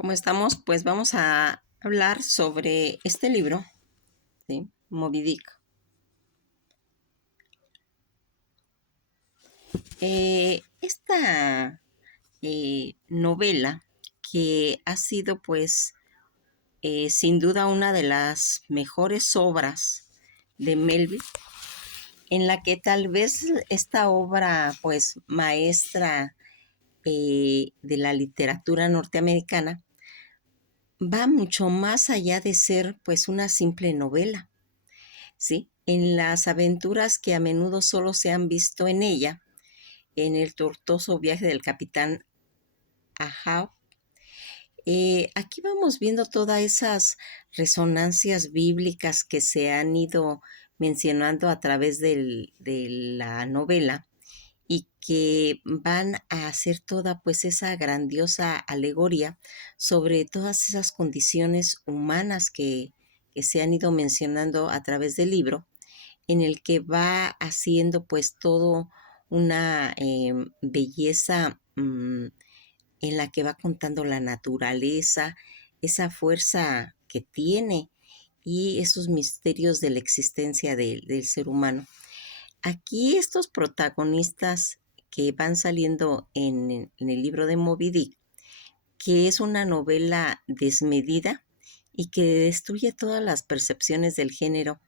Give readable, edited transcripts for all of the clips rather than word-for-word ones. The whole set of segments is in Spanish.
¿Cómo estamos? Pues vamos a hablar sobre este libro, ¿sí? Moby Dick. Esta novela que ha sido pues sin duda una de las mejores obras de Melville, en la que tal vez esta obra pues maestra de la literatura norteamericana va mucho más allá de ser pues una simple novela, ¿sí? En las aventuras que a menudo solo se han visto en ella, en el tortuoso viaje del capitán Ahab, aquí vamos viendo todas esas resonancias bíblicas que se han ido mencionando a través de la novela y que van a hacer toda pues esa grandiosa alegoría sobre todas esas condiciones humanas que se han ido mencionando a través del libro, en el que va haciendo pues todo una belleza en la que va contando la naturaleza, esa fuerza que tiene y esos misterios de la existencia del ser humano. Aquí estos protagonistas que van saliendo en el libro de Moby Dick, que es una novela desmedida y que destruye todas las percepciones del género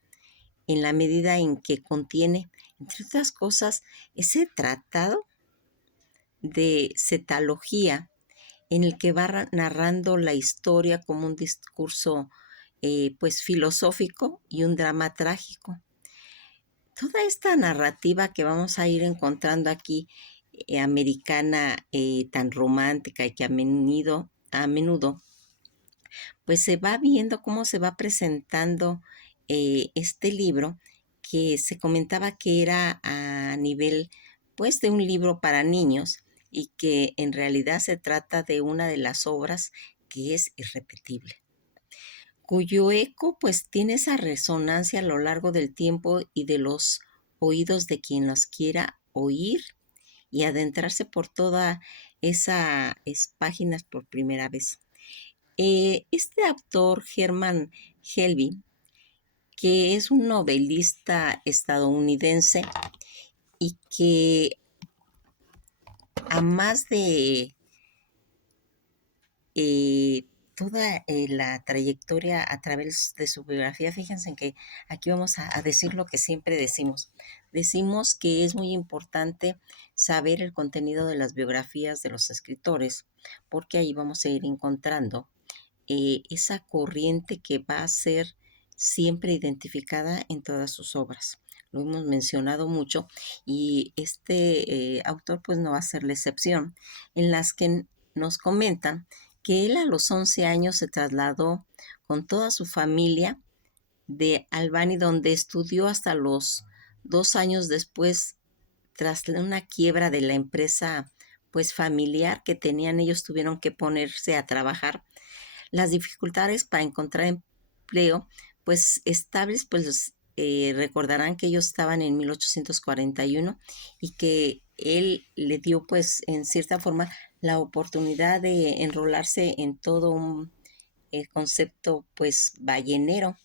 en la medida en que contiene, entre otras cosas, ese tratado de cetalogía en el que va narrando la historia como un discurso pues filosófico y un drama trágico. Toda esta narrativa que vamos a ir encontrando aquí, americana, tan romántica y que a menudo pues se va viendo cómo se va presentando este libro, que se comentaba que era a nivel pues de un libro para niños y que en realidad se trata de una de las obras que es irrepetible, cuyo eco pues tiene esa resonancia a lo largo del tiempo y de los oídos de quien los quiera oír y adentrarse por todas esas páginas por primera vez. Este autor, Herman Helby, que es un novelista estadounidense y que a más de toda la trayectoria a través de su biografía, fíjense en que aquí vamos a decir lo que siempre decimos. Decimos que es muy importante saber el contenido de las biografías de los escritores, porque ahí vamos a ir encontrando esa corriente que va a ser siempre identificada en todas sus obras. Lo hemos mencionado mucho y este autor pues no va a ser la excepción, en las que nos comentan que él a los 11 años se trasladó con toda su familia de Albany, donde estudió hasta los 2 años después, tras una quiebra de la empresa pues familiar que tenían. Ellos tuvieron que ponerse a trabajar. Las dificultades para encontrar empleo pues estables, pues recordarán que ellos estaban en 1841 y que él le dio pues en cierta forma la oportunidad de enrolarse en todo un concepto pues ballenero.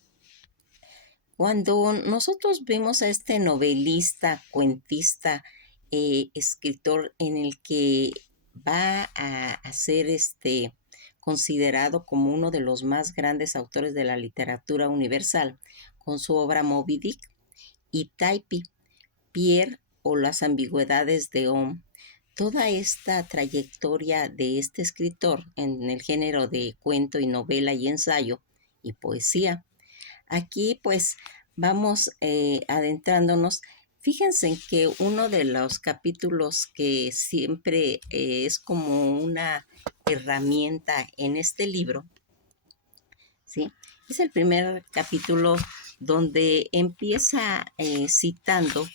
Cuando nosotros vemos a este novelista, cuentista, escritor en el que va a ser considerado como uno de los más grandes autores de la literatura universal, con su obra Moby Dick y Typee, Pierre o las ambigüedades de Om, toda esta trayectoria de este escritor en el género de cuento y novela y ensayo y poesía. Aquí pues vamos adentrándonos. Fíjense que uno de los capítulos que siempre es como una herramienta en este libro, ¿sí? Es el primer capítulo donde empieza citando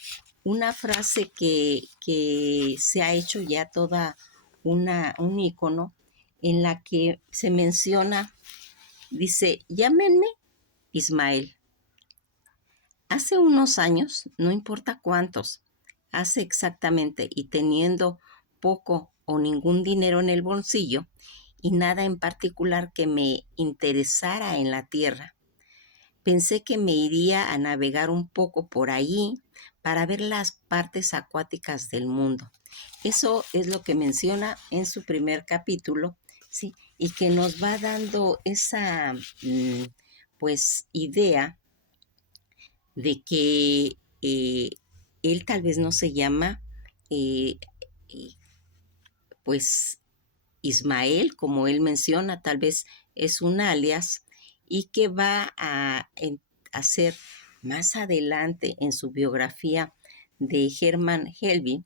una frase que se ha hecho ya toda un icono, en la que se menciona, dice, llámenme Ismael. Hace unos años, no importa cuántos, hace exactamente, y teniendo poco o ningún dinero en el bolsillo, y nada en particular que me interesara en la tierra. Pensé que me iría a navegar un poco por allí para ver las partes acuáticas del mundo. Eso es lo que menciona en su primer capítulo, ¿sí? Y que nos va dando esa, pues, idea de que él tal vez no se llama, eh, eh, pues, Ismael, como él menciona, tal vez es un alias, y que va a hacer más adelante en su biografía de Hermann Helvig,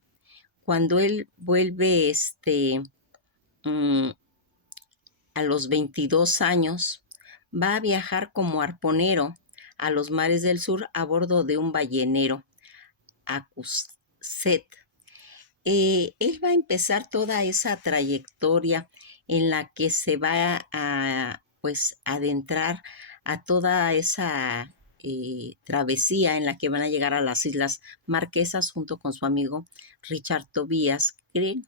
cuando él vuelve a los 22 años, va a viajar como arponero a los mares del sur a bordo de un ballenero, Acuset. Él va a empezar toda esa trayectoria en la que se va a, pues, adentrar a toda esa travesía en la que van a llegar a las Islas Marquesas junto con su amigo Richard Tobias Green.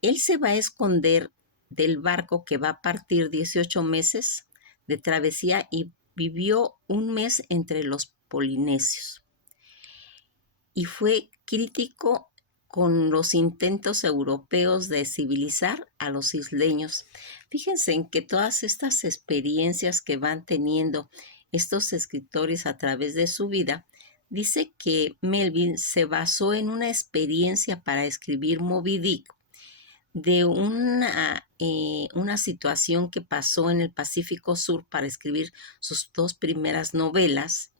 Él se va a esconder del barco que va a partir 18 meses de travesía y vivió un mes entre los polinesios. Y fue crítico con los intentos europeos de civilizar a los isleños. Fíjense en que todas estas experiencias que van teniendo estos escritores a través de su vida, dice que Melville se basó en una experiencia para escribir Moby Dick de una situación que pasó en el Pacífico Sur para escribir sus dos primeras novelas,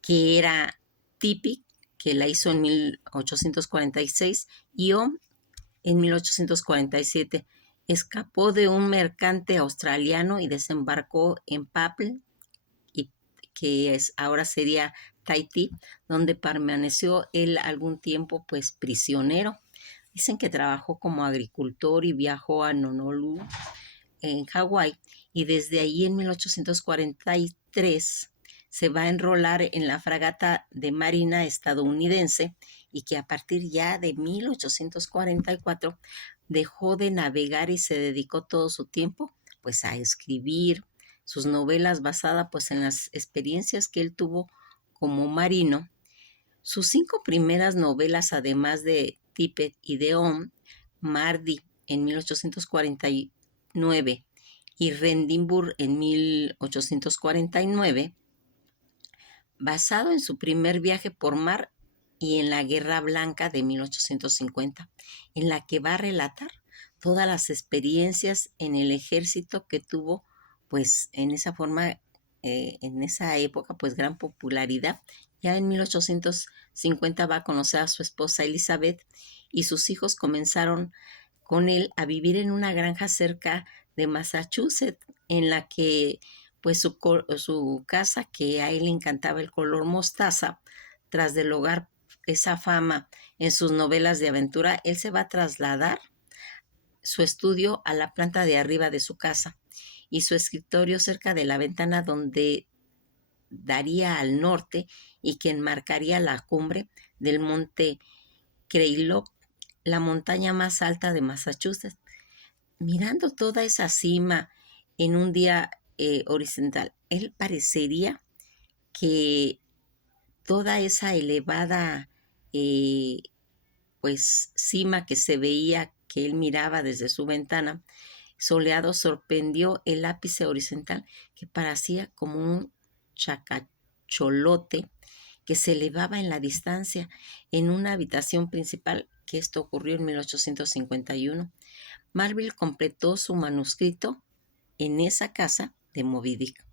que era Tippy, que la hizo en 1846, y Om en 1847. Escapó de un mercante australiano y desembarcó en Papel, que ahora sería Tahití, donde permaneció él algún tiempo pues prisionero. Dicen que trabajó como agricultor y viajó a Honolulu, en Hawái, y desde ahí en 1843 se va a enrolar en la fragata de marina estadounidense, y que a partir ya de 1844 dejó de navegar y se dedicó todo su tiempo pues a escribir sus novelas basadas pues en las experiencias que él tuvo como marino. Sus 5 primeras novelas, además de Tippett y de Om, Mardi en 1849 y Rendinburg en 1849, basado en su primer viaje por mar y en la Guerra Blanca de 1850, en la que va a relatar todas las experiencias en el ejército que tuvo, pues en esa forma, en esa época, pues gran popularidad. Ya en 1850 va a conocer a su esposa Elizabeth, y sus hijos comenzaron con él a vivir en una granja cerca de Massachusetts, en la que pues su casa, que a él le encantaba el color mostaza, tras de lograr esa fama en sus novelas de aventura, él se va a trasladar su estudio a la planta de arriba de su casa y su escritorio cerca de la ventana donde daría al norte y que enmarcaría la cumbre del monte Krylov, la montaña más alta de Massachusetts. Mirando toda esa cima en un día horizontal, él parecería que toda esa elevada pues cima que se veía, que él miraba desde su ventana soleado, sorprendió el ápice horizontal que parecía como un chacacholote que se elevaba en la distancia en una habitación principal, que esto ocurrió en 1851. Melville completó su manuscrito en esa casa de Moby Dick.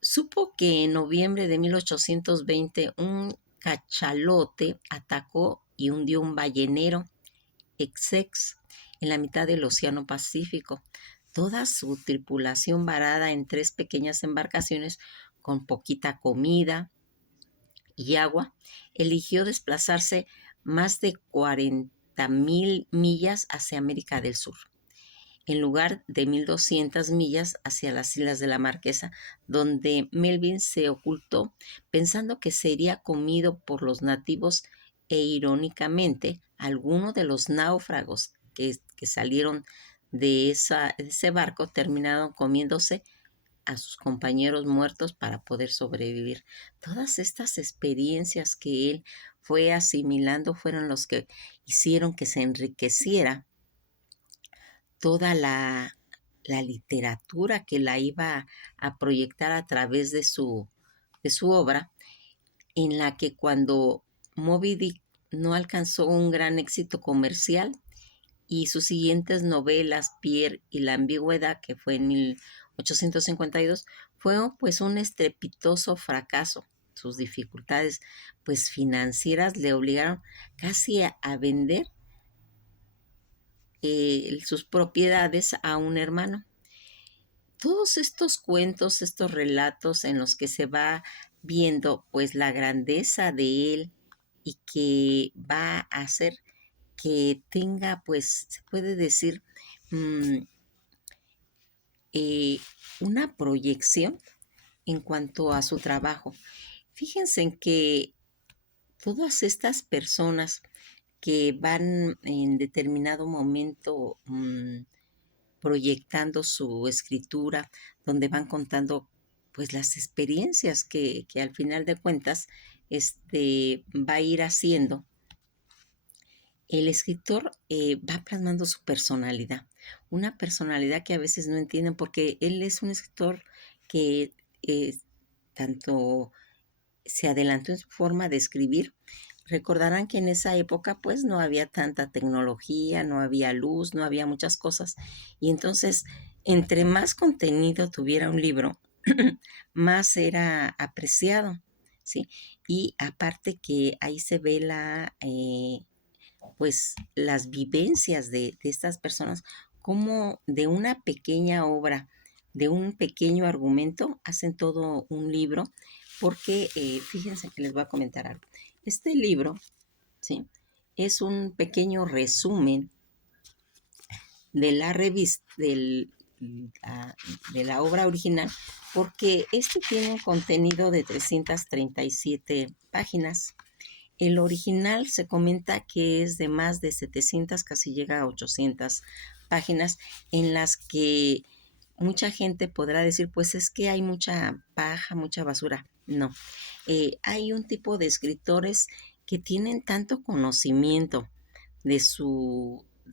Supo que en noviembre de 1820 un cachalote atacó y hundió un ballenero, Essex, en la mitad del Océano Pacífico. Toda su tripulación varada en 3 pequeñas embarcaciones con poquita comida y agua, eligió desplazarse más de 40,000 millas hacia América del Sur, en lugar de 1,200 millas hacia las Islas de la Marquesa, donde Melville se ocultó pensando que sería comido por los nativos, e irónicamente, alguno de los náufragos que que salieron de ese barco terminaron comiéndose a sus compañeros muertos para poder sobrevivir. Todas estas experiencias que él fue asimilando fueron los que hicieron que se enriqueciera toda la literatura que la iba a proyectar a través de su obra, en la que cuando Moby Dick no alcanzó un gran éxito comercial y sus siguientes novelas, Pierre y la ambigüedad, que fue en 1852, fue pues un estrepitoso fracaso. Sus dificultades pues financieras le obligaron casi a vender sus propiedades a un hermano. Todos estos cuentos, estos relatos en los que se va viendo pues la grandeza de él y que va a hacer que tenga pues, se puede decir, mmm, una proyección en cuanto a su trabajo. Fíjense en que todas estas personas que van en determinado momento proyectando su escritura, donde van contando pues las experiencias que al final de cuentas va a ir haciendo. El escritor va plasmando su personalidad, una personalidad que a veces no entienden porque él es un escritor que tanto se adelantó en su forma de escribir. Recordarán que en esa época pues no había tanta tecnología, no había luz, no había muchas cosas. Y entonces, entre más contenido tuviera un libro, más era apreciado, ¿sí? Y aparte que ahí se ve pues las vivencias de estas personas, como de una pequeña obra, de un pequeño argumento, hacen todo un libro, porque fíjense que les voy a comentar algo. Este libro, ¿sí? Es un pequeño resumen de la revista, de la obra original, porque este tiene un contenido de 337 páginas. El original se comenta que es de más de 700, casi llega a 800 páginas, en las que mucha gente podrá decir, pues es que hay mucha paja, mucha basura. No, hay un tipo de escritores que tienen tanto conocimiento de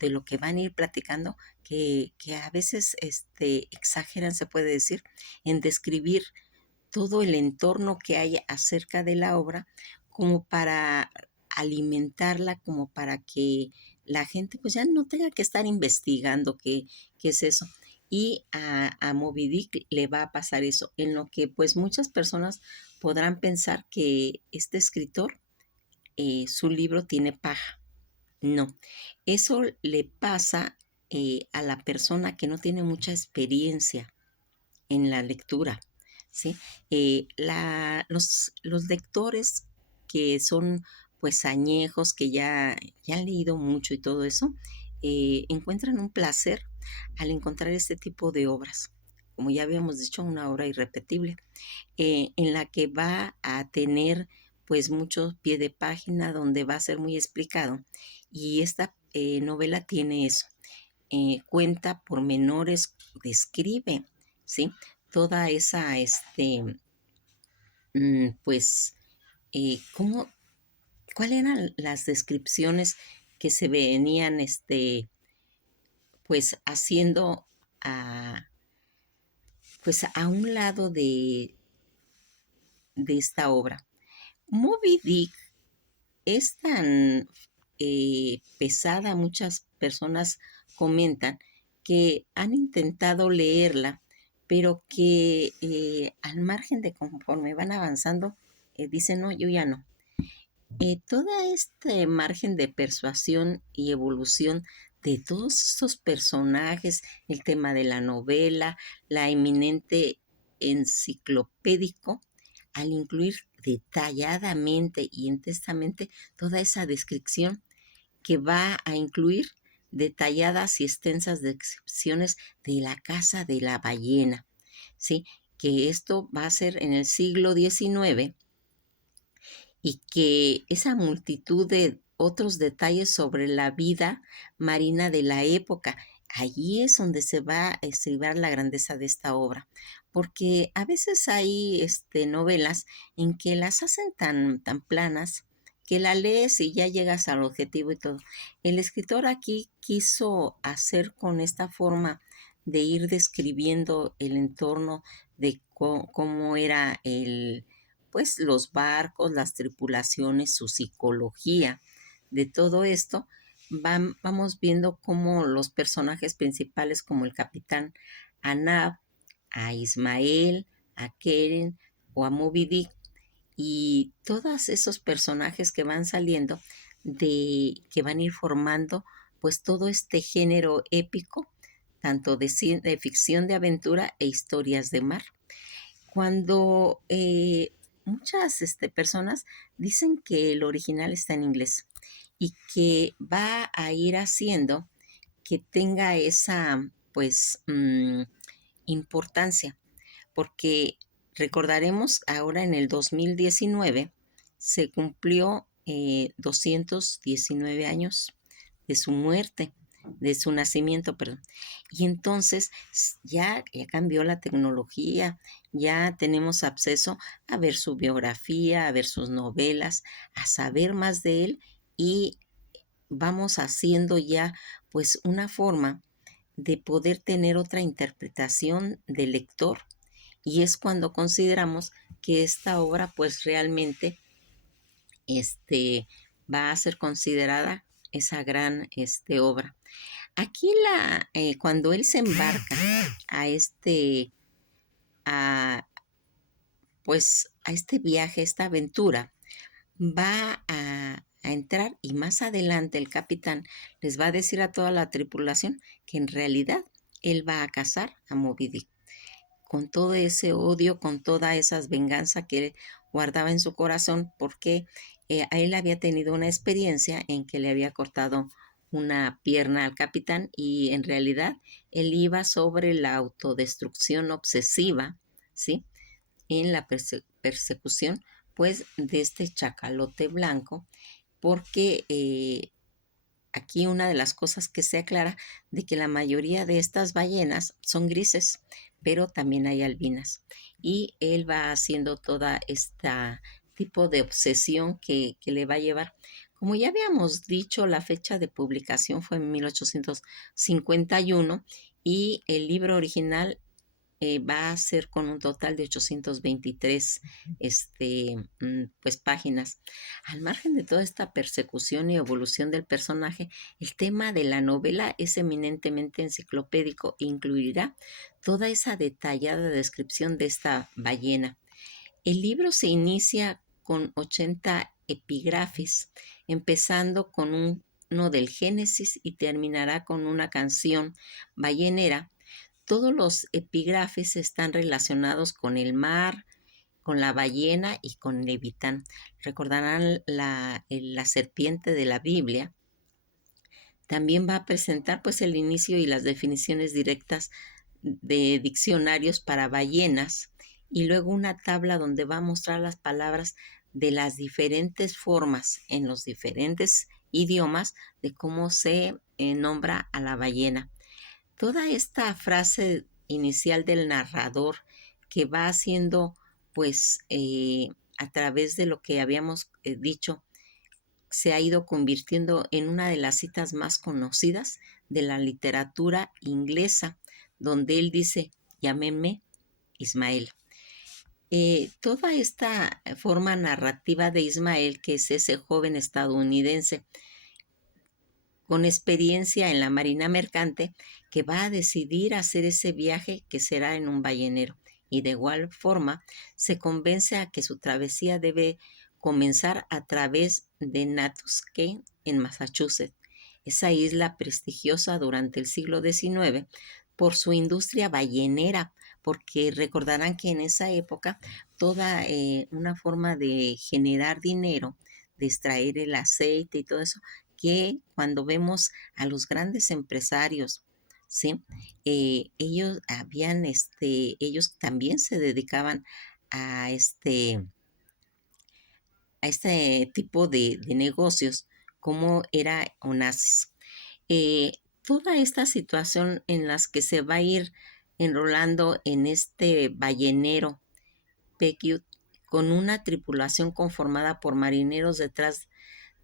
lo que van a ir platicando, que a veces exageran, se puede decir, en describir todo el entorno que hay acerca de la obra, como para alimentarla, como para que la gente pues ya no tenga que estar investigando qué es eso. Y a Moby Dick le va a pasar eso, en lo que pues muchas personas podrán pensar que este escritor, su libro tiene paja. No, eso le pasa a la persona que no tiene mucha experiencia en la lectura, ¿sí? Los lectores que son pues añejos, que ya han leído mucho y todo eso, encuentran un placer al encontrar este tipo de obras. Como ya habíamos dicho, una obra irrepetible, en la que va a tener pues mucho pie de página, donde va a ser muy explicado. Y esta novela tiene eso, cuenta pormenores, describe, ¿sí? Toda esa, pues, ¿cómo, cuáles eran las descripciones que se venían, pues, haciendo a, pues, a un lado de esta obra? Moby Dick es tan pesada, muchas personas comentan que han intentado leerla, pero que al margen de conforme van avanzando, dicen, no, yo ya no. Todo este margen de persuasión y evolución de todos estos personajes, el tema de la novela, la eminente enciclopédico, al incluir detalladamente y intensamente toda esa descripción que va a incluir detalladas y extensas descripciones de la caza de la ballena, ¿sí? Que esto va a ser en el siglo XIX y que esa multitud otros detalles sobre la vida marina de la época. Allí es donde se va a estribar la grandeza de esta obra, porque a veces hay novelas en que las hacen tan planas que la lees y ya llegas al objetivo y todo. El escritor aquí quiso hacer con esta forma de ir describiendo el entorno de cómo era pues los barcos, las tripulaciones, su psicología, de todo esto, vamos viendo cómo los personajes principales como el capitán Anab, a Ismael, a Keren o a Moby Dick y todos esos personajes que van saliendo que van a ir formando pues todo este género épico, tanto de ficción de aventura e historias de mar. Cuando muchas personas dicen que el original está en inglés y que va a ir haciendo que tenga esa pues importancia, porque recordaremos ahora en el 2019 se cumplió 219 años de su muerte, de su nacimiento, perdón. Y entonces ya cambió la tecnología, ya tenemos acceso a ver su biografía, a ver sus novelas, a saber más de él y vamos haciendo ya pues una forma de poder tener otra interpretación del lector y es cuando consideramos que esta obra pues realmente va a ser considerada esa gran obra. Aquí cuando él se embarca a a, pues a este viaje, esta aventura, va a entrar y más adelante el capitán les va a decir a toda la tripulación que en realidad él va a cazar a Moby Dick. Con todo ese odio, con toda esa venganza que él guardaba en su corazón, porque a él había tenido una experiencia en que le había cortado una pierna al capitán y en realidad él iba sobre la autodestrucción obsesiva, ¿sí? En la persecución, pues, de este chacalote blanco, porque aquí una de las cosas que se aclara de que la mayoría de estas ballenas son grises, pero también hay albinas. Y él va haciendo toda esta tipo de obsesión que le va a llevar. Como ya habíamos dicho, la fecha de publicación fue en 1851 y el libro original va a ser con un total de 823 pues, páginas. Al margen de toda esta persecución y evolución del personaje, el tema de la novela es eminentemente enciclopédico e incluirá toda esa detallada descripción de esta ballena. El libro se inicia con 80 epígrafes, empezando con uno del Génesis y terminará con una canción ballenera. Todos los epígrafes están relacionados con el mar, con la ballena y con Levitán. Recordarán la serpiente de la Biblia. También va a presentar pues el inicio y las definiciones directas de diccionarios para ballenas y luego una tabla donde va a mostrar las palabras de las diferentes formas en los diferentes idiomas de cómo se nombra a la ballena. Toda esta frase inicial del narrador que va haciendo pues a través de lo que habíamos dicho se ha ido convirtiendo en una de las citas más conocidas de la literatura inglesa, donde él dice, llámenme Ismael. Toda esta forma narrativa de Ismael, que es ese joven estadounidense con experiencia en la marina mercante, que va a decidir hacer ese viaje que será en un ballenero. Y de igual forma se convence a que su travesía debe comenzar a través de Nantucket en Massachusetts, esa isla prestigiosa durante el siglo XIX por su industria ballenera, porque recordarán que en esa época toda una forma de generar dinero, de extraer el aceite y todo eso, que cuando vemos a los grandes empresarios, ¿sí? Ellos también se dedicaban a este tipo de negocios cómo era Onassis. Eh, Toda esta situación en las que se va a ir enrolando en este ballenero Pequot con una tripulación conformada por marineros detrás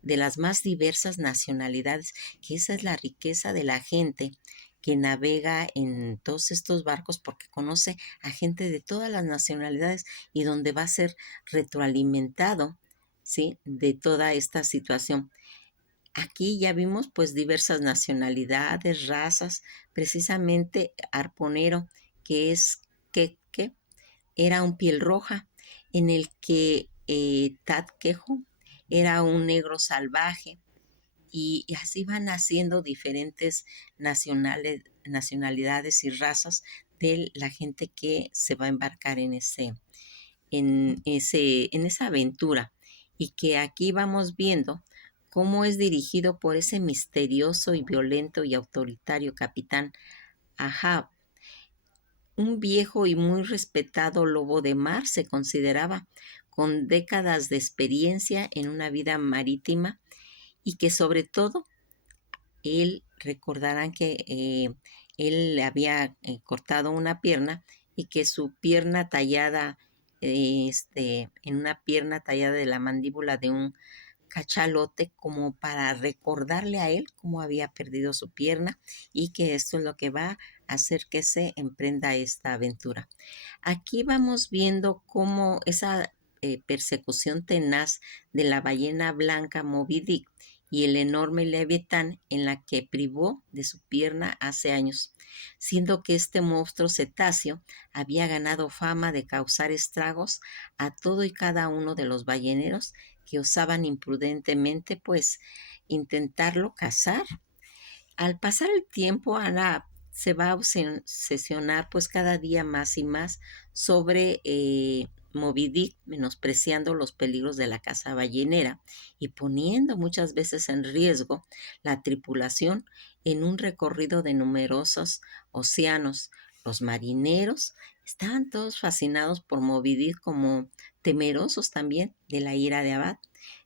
de las más diversas nacionalidades, que esa es la riqueza de la gente que navega en todos estos barcos porque conoce a gente de todas las nacionalidades y donde va a ser retroalimentado, ¿sí? De toda esta situación. Aquí ya vimos pues diversas nacionalidades, razas, precisamente Arponero, que es que era un piel roja, en el que Tat Quejo era un negro salvaje, y así van naciendo diferentes nacionalidades y razas de la gente que se va a embarcar en esa aventura, y que aquí vamos viendo cómo es dirigido por ese misterioso y violento y autoritario capitán Ahab. Un viejo y muy respetado lobo de mar se consideraba, con décadas de experiencia en una vida marítima, y que sobre todo él, recordarán que él le había cortado una pierna, y que su pierna tallada, en una pierna tallada de la mandíbula de un cachalote, como para recordarle a él cómo había perdido su pierna, y que esto es lo que va a hacer que se emprenda esta aventura. Aquí vamos viendo cómo esa persecución tenaz de la ballena blanca Moby Dick y el enorme Leviatán, en la que privó de su pierna hace años, siendo que este monstruo cetáceo había ganado fama de causar estragos a todo y cada uno de los balleneros que osaban imprudentemente pues intentarlo cazar. Al pasar el tiempo, Ana se va a obsesionar pues cada día más y más sobre Moby Dick, menospreciando los peligros de la caza ballenera y poniendo muchas veces en riesgo la tripulación en un recorrido de numerosos océanos. Los marineros estaban todos fascinados por Moby Dick, como temerosos también de la ira de Abad,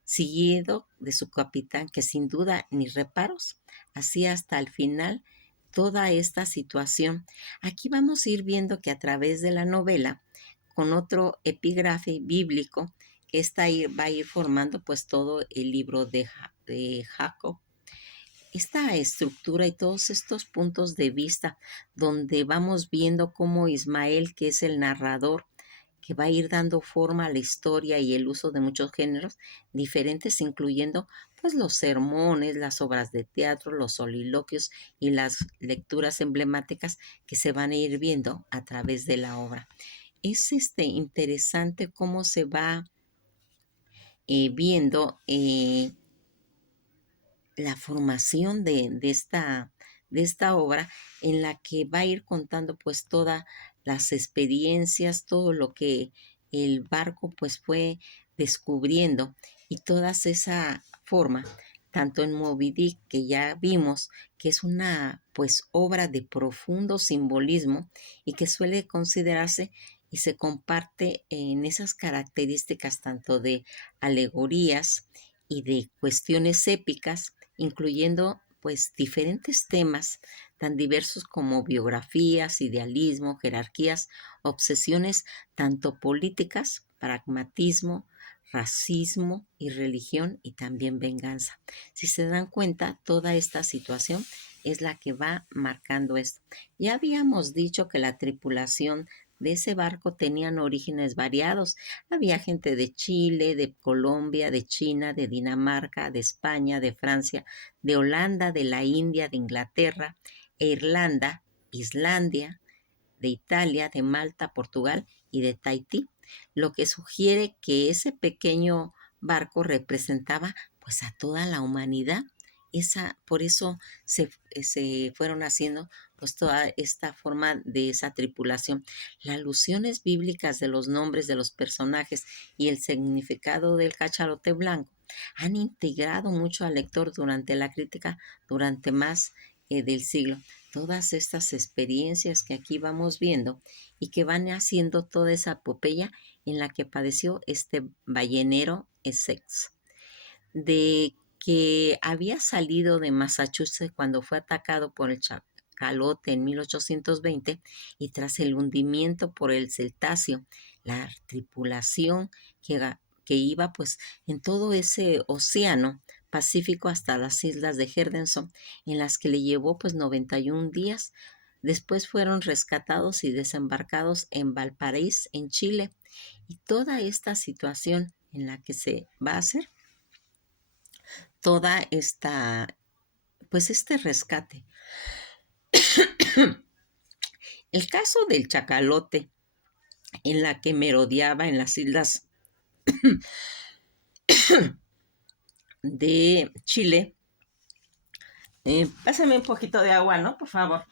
seguido de su capitán, que sin duda ni reparos así hasta el final toda esta situación. Aquí vamos a ir viendo que a través de la novela, con otro epígrafe bíblico, que va a ir formando pues todo el libro de Jacob, esta estructura y todos estos puntos de vista, donde vamos viendo cómo Ismael, que es el narrador, que va a ir dando forma a la historia y el uso de muchos géneros diferentes, incluyendo pues los sermones, las obras de teatro, los soliloquios y las lecturas emblemáticas que se van a ir viendo a través de la obra. Es interesante cómo se va viendo la formación de esta obra, en la que va a ir contando pues todas las experiencias, todo lo que el barco pues fue descubriendo, y toda esa forma, tanto en Moby Dick, que ya vimos que es una pues obra de profundo simbolismo y que suele considerarse y se comparte en esas características tanto de alegorías y de cuestiones épicas, incluyendo pues diferentes temas tan diversos como biografías, idealismo, jerarquías, obsesiones tanto políticas, pragmatismo, racismo y religión, y también venganza. Si se dan cuenta, toda esta situación es la que va marcando esto. Ya habíamos dicho que la tripulación de ese barco tenían orígenes variados. Había gente de Chile, de Colombia, de China, de Dinamarca, de España, de Francia, de Holanda, de la India, de Inglaterra e Irlanda, Islandia, de Italia, de Malta, Portugal y de Tahití, lo que sugiere que ese pequeño barco representaba pues a toda la humanidad. Por eso se fueron haciendo pues toda esta forma de esa tripulación. Las alusiones bíblicas de los nombres de los personajes y el significado del cachalote blanco han integrado mucho al lector durante la crítica durante más del siglo. Todas estas experiencias que aquí vamos viendo y que van haciendo toda esa epopeya en la que padeció este ballenero Essex. ¿De que había salido de Massachusetts cuando fue atacado por el chacalote en 1820 y tras el hundimiento por el cetáceo, la tripulación que iba pues en todo ese océano Pacífico hasta las islas de Henderson, en las que le llevó pues 91 días. Después fueron rescatados y desembarcados en Valparaíso, en Chile, y toda esta situación en la que se va a hacer toda esta, pues este rescate. El caso del chacalote, en la que merodeaba en las islas de Chile. Pásame un poquito de agua, ¿no? Por favor.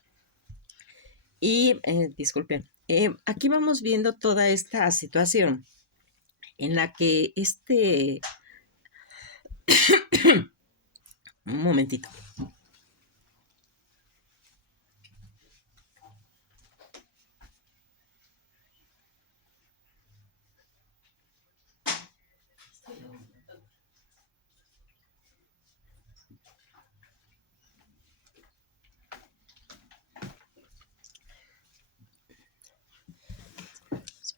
Y disculpen, aquí vamos viendo toda esta situación en la que un momentito.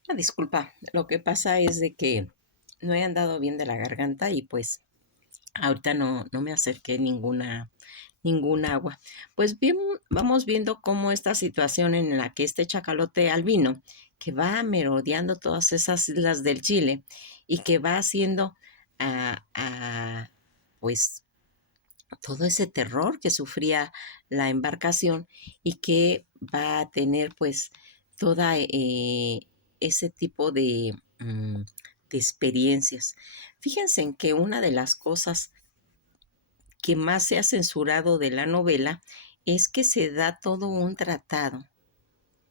Una disculpa, lo que pasa es de que no he andado bien de la garganta y pues ahorita no me acerqué ninguna agua. Pues bien, vamos viendo cómo esta situación en la que este chacalote albino, que va merodeando todas esas islas del Chile y que va haciendo pues todo ese terror que sufría la embarcación y que va a tener pues toda ese tipo de experiencias. Fíjense en que una de las cosas que más se ha censurado de la novela es que se da todo un tratado,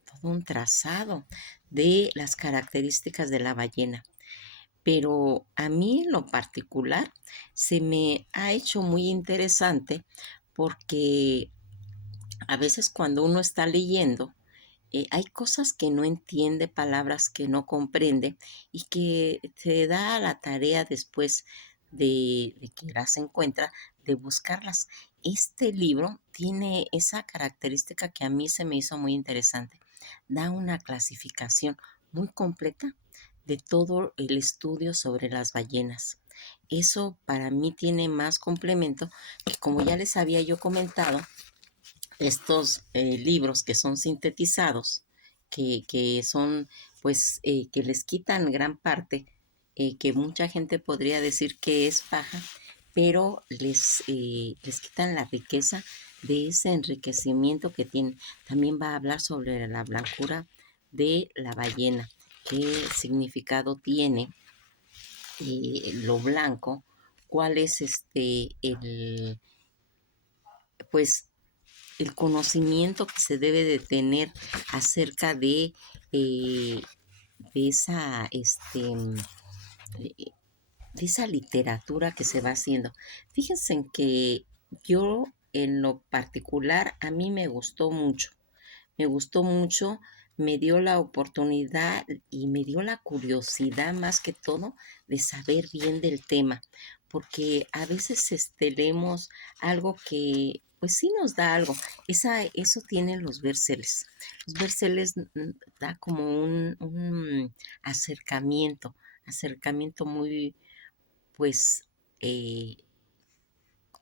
todo un trazado de las características de la ballena. Pero a mí en lo particular se me ha hecho muy interesante porque a veces cuando uno está leyendo, hay cosas que no entiende, palabras que no comprende y que te da la tarea después de que las encuentra, de buscarlas. Este libro tiene esa característica que a mí se me hizo muy interesante. Da una clasificación muy completa de todo el estudio sobre las ballenas. Eso para mí tiene más complemento que, como ya les había yo comentado, estos libros que son sintetizados, que son, pues, que les quitan gran parte, que mucha gente podría decir que es paja, pero les quitan la riqueza de ese enriquecimiento que tienen. También va a hablar sobre la blancura de la ballena, qué significado tiene lo blanco, cuál es pues el conocimiento que se debe de tener acerca eh, de esa, de esa literatura que se va haciendo. Fíjense en que yo en lo particular a mí me gustó mucho, me dio la oportunidad y me dio la curiosidad más que todo de saber bien del tema, porque a veces leemos algo que pues sí nos da algo. Eso tienen los berceles. Los berceles da como un acercamiento muy, pues,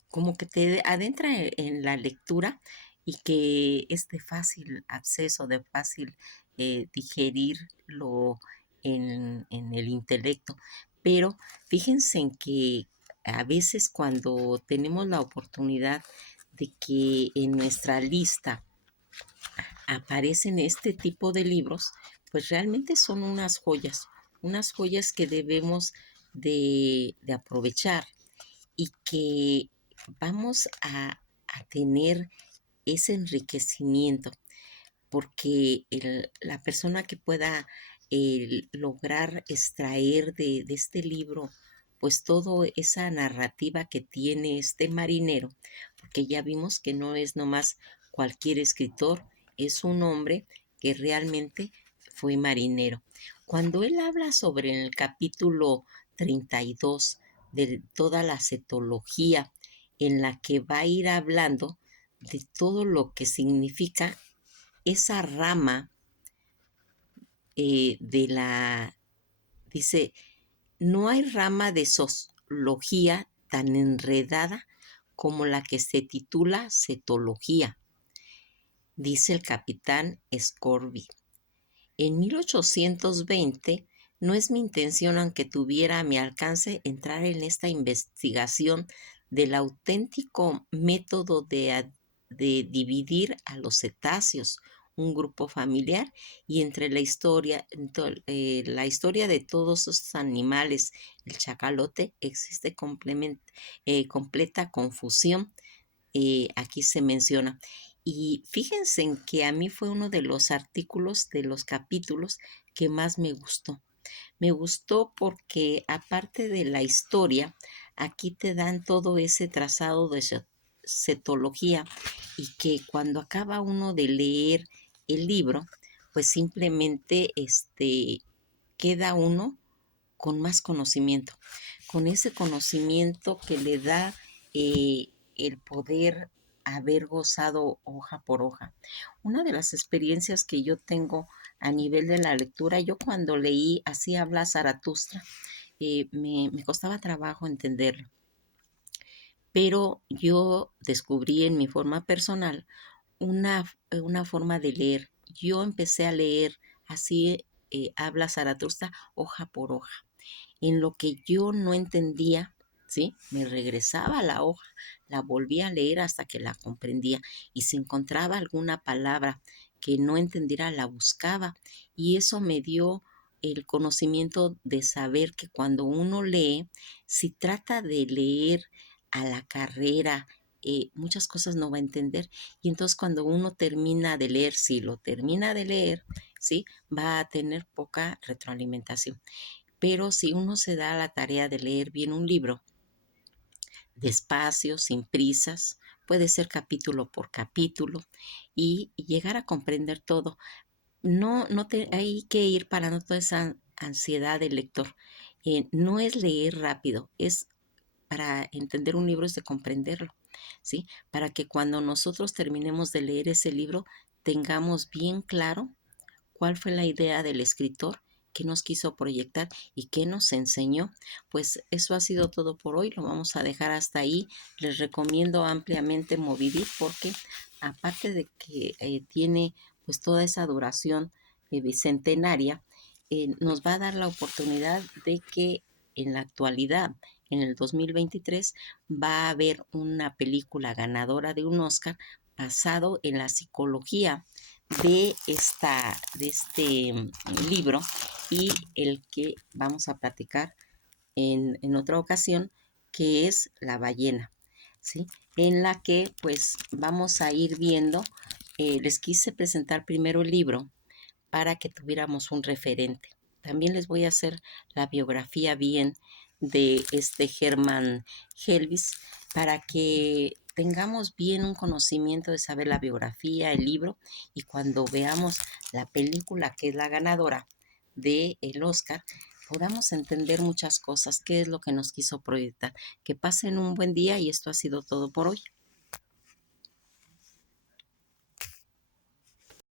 como que te adentra en la lectura y que es de fácil acceso, de fácil digerirlo en el intelecto. Pero fíjense en que a veces cuando tenemos la oportunidad de que en nuestra lista aparecen este tipo de libros, pues realmente son unas joyas que debemos de aprovechar y que vamos a tener ese enriquecimiento, porque la persona que pueda lograr extraer de este libro, pues toda esa narrativa que tiene este marinero, porque ya vimos que no es nomás cualquier escritor, es un hombre que realmente fue marinero. Cuando él habla sobre el capítulo 32 de toda la cetología, en la que va a ir hablando de todo lo que significa esa rama de la, dice, no hay rama de sociología tan enredada como la que se titula cetología, dice el capitán Scorby. En 1820 no es mi intención, aunque tuviera a mi alcance, entrar en esta investigación del auténtico método de dividir a los cetáceos, un grupo familiar, y entre la historia de todos esos animales, el chacalote, existe completa confusión. Aquí se menciona. Y fíjense en que a mí fue uno de los artículos, de los capítulos que más me gustó. Me gustó porque aparte de la historia, aquí te dan todo ese trazado de cetología, y que cuando acaba uno de leer el libro, pues simplemente queda uno con más conocimiento, con ese conocimiento que le da el poder haber gozado hoja por hoja. Una de las experiencias que yo tengo a nivel de la lectura, yo cuando leí Así habla Zaratustra, me costaba trabajo entenderlo, pero yo descubrí en mi forma personal una forma de leer. Yo empecé a leer Así habla Zaratustra hoja por hoja. En lo que yo no entendía, ¿sí? Me regresaba a la hoja, la volvía a leer hasta que la comprendía, y si encontraba alguna palabra que no entendiera, la buscaba, y eso me dio el conocimiento de saber que cuando uno lee, si trata de leer a la carrera, muchas cosas no va a entender, y entonces cuando uno termina de leer, si lo termina de leer, ¿sí? Va a tener poca retroalimentación. Pero si uno se da la tarea de leer bien un libro, despacio, sin prisas, puede ser capítulo por capítulo, y llegar a comprender todo. No hay que ir parando toda esa ansiedad del lector. No es leer rápido, es para entender un libro, es de comprenderlo, ¿sí? Para que cuando nosotros terminemos de leer ese libro, tengamos bien claro cuál fue la idea del escritor, qué nos quiso proyectar y qué nos enseñó. Pues eso ha sido todo por hoy, lo vamos a dejar hasta ahí. Les recomiendo ampliamente Moby Dick, porque aparte de que tiene pues toda esa duración bicentenaria, nos va a dar la oportunidad de que en la actualidad, en el 2023, va a haber una película ganadora de un Oscar basado en la psicología de este libro, y el que vamos a platicar en otra ocasión, que es La ballena, ¿sí? En la que pues vamos a ir viendo, les quise presentar primero el libro para que tuviéramos un referente. También les voy a hacer la biografía bien de este Hermann Helvis, para que tengamos bien un conocimiento de saber la biografía, el libro, y cuando veamos la película, que es la ganadora del Oscar, podamos entender muchas cosas, qué es lo que nos quiso proyectar. Que pasen un buen día, y esto ha sido todo por hoy.